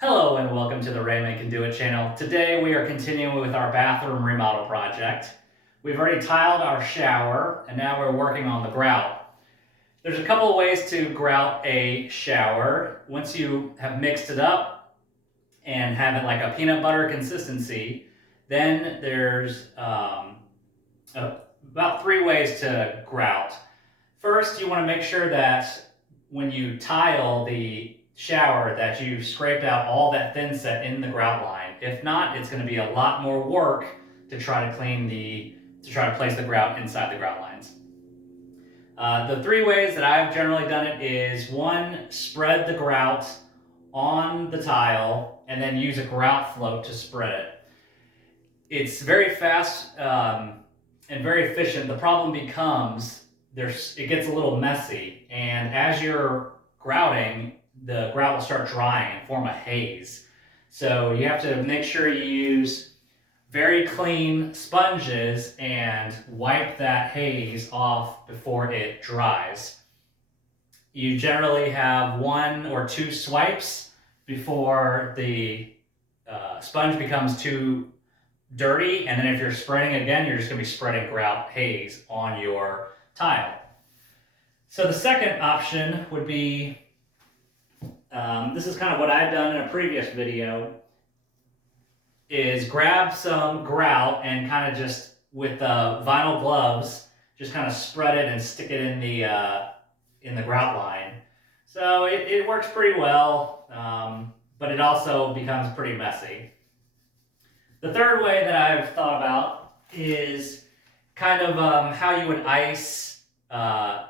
Hello and welcome to the Raymond Can Do It channel. Today we are continuing with our bathroom remodel project. We've already tiled our shower and now we're working on the grout. There's a couple of ways to grout a shower. Once you have mixed it up and have it like a peanut butter consistency, then there's about 3 ways to grout. First, you want to make sure that when you tile the shower that you've scraped out all that thin set in the grout line. If not, it's going to be a lot more work to try to place the grout inside the grout lines. The 3 ways that I've generally done it is 1, spread the grout on the tile and then use a grout float to spread it. It's very fast and very efficient. The problem becomes it gets a little messy, and as you're grouting, the grout will start drying and form a haze. So you have to make sure you use very clean sponges and wipe that haze off before it dries. You generally have 1 or 2 swipes before the sponge becomes too dirty, and then if you're spreading again, you're just going to be spreading grout haze on your tile. So the second option would be, this is kind of what I've done in a previous video, is grab some grout and kind of just with vinyl gloves, just kind of spread it and stick it in the grout line. So it works pretty well, but it also becomes pretty messy. The third way that I've thought about is kind of how you would ice a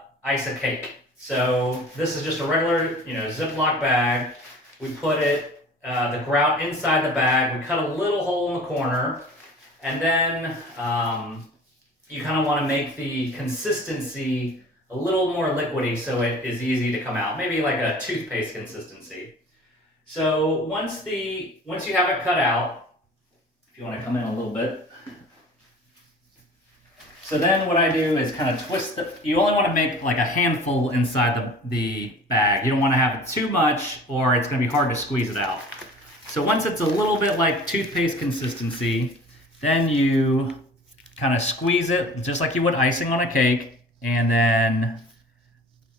cake. So this is just a regular, Ziploc bag. We put the grout inside the bag. We cut a little hole in the corner, and then you kind of want to make the consistency a little more liquidy so it is easy to come out. Maybe like a toothpaste consistency. So once you have it cut out, if you want to come in a little bit. So then what I do is kind of twist you only want to make like a handful inside the bag. You don't want to have it too much or it's going to be hard to squeeze it out. So once it's a little bit like toothpaste consistency, then you kind of squeeze it just like you would icing on a cake, and then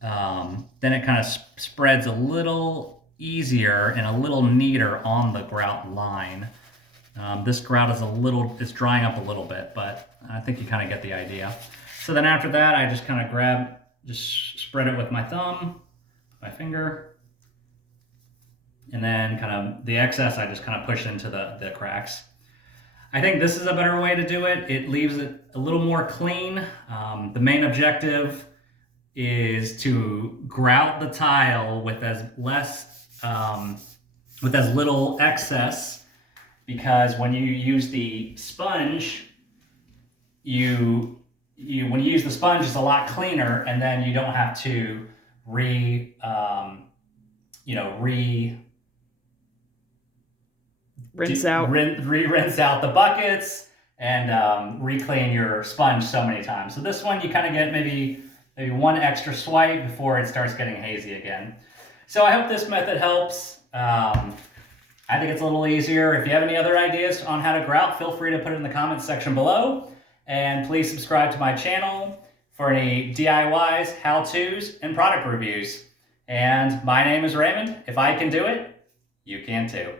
it kind of spreads a little easier and a little neater on the grout line. This grout is drying up a little bit, but I think you kind of get the idea. So then after that, I just kind of just spread it with my thumb, my finger, and then kind of the excess I just kind of push into the cracks. I think this is a better way to do it. It leaves it a little more clean. The main objective is to grout the tile with as little excess, because when you use the sponge, when you use the sponge, it's a lot cleaner, and then you don't have to rinse out the buckets and re-clean your sponge so many times. So this one you kind of get maybe 1 extra swipe before it starts getting hazy again. So I hope this method helps. I think it's a little easier. If you have any other ideas on how to grout, feel free to put it in the comments section below. And please subscribe to my channel for any DIYs, how-tos, and product reviews. And my name is Raymond. If I can do it, you can too.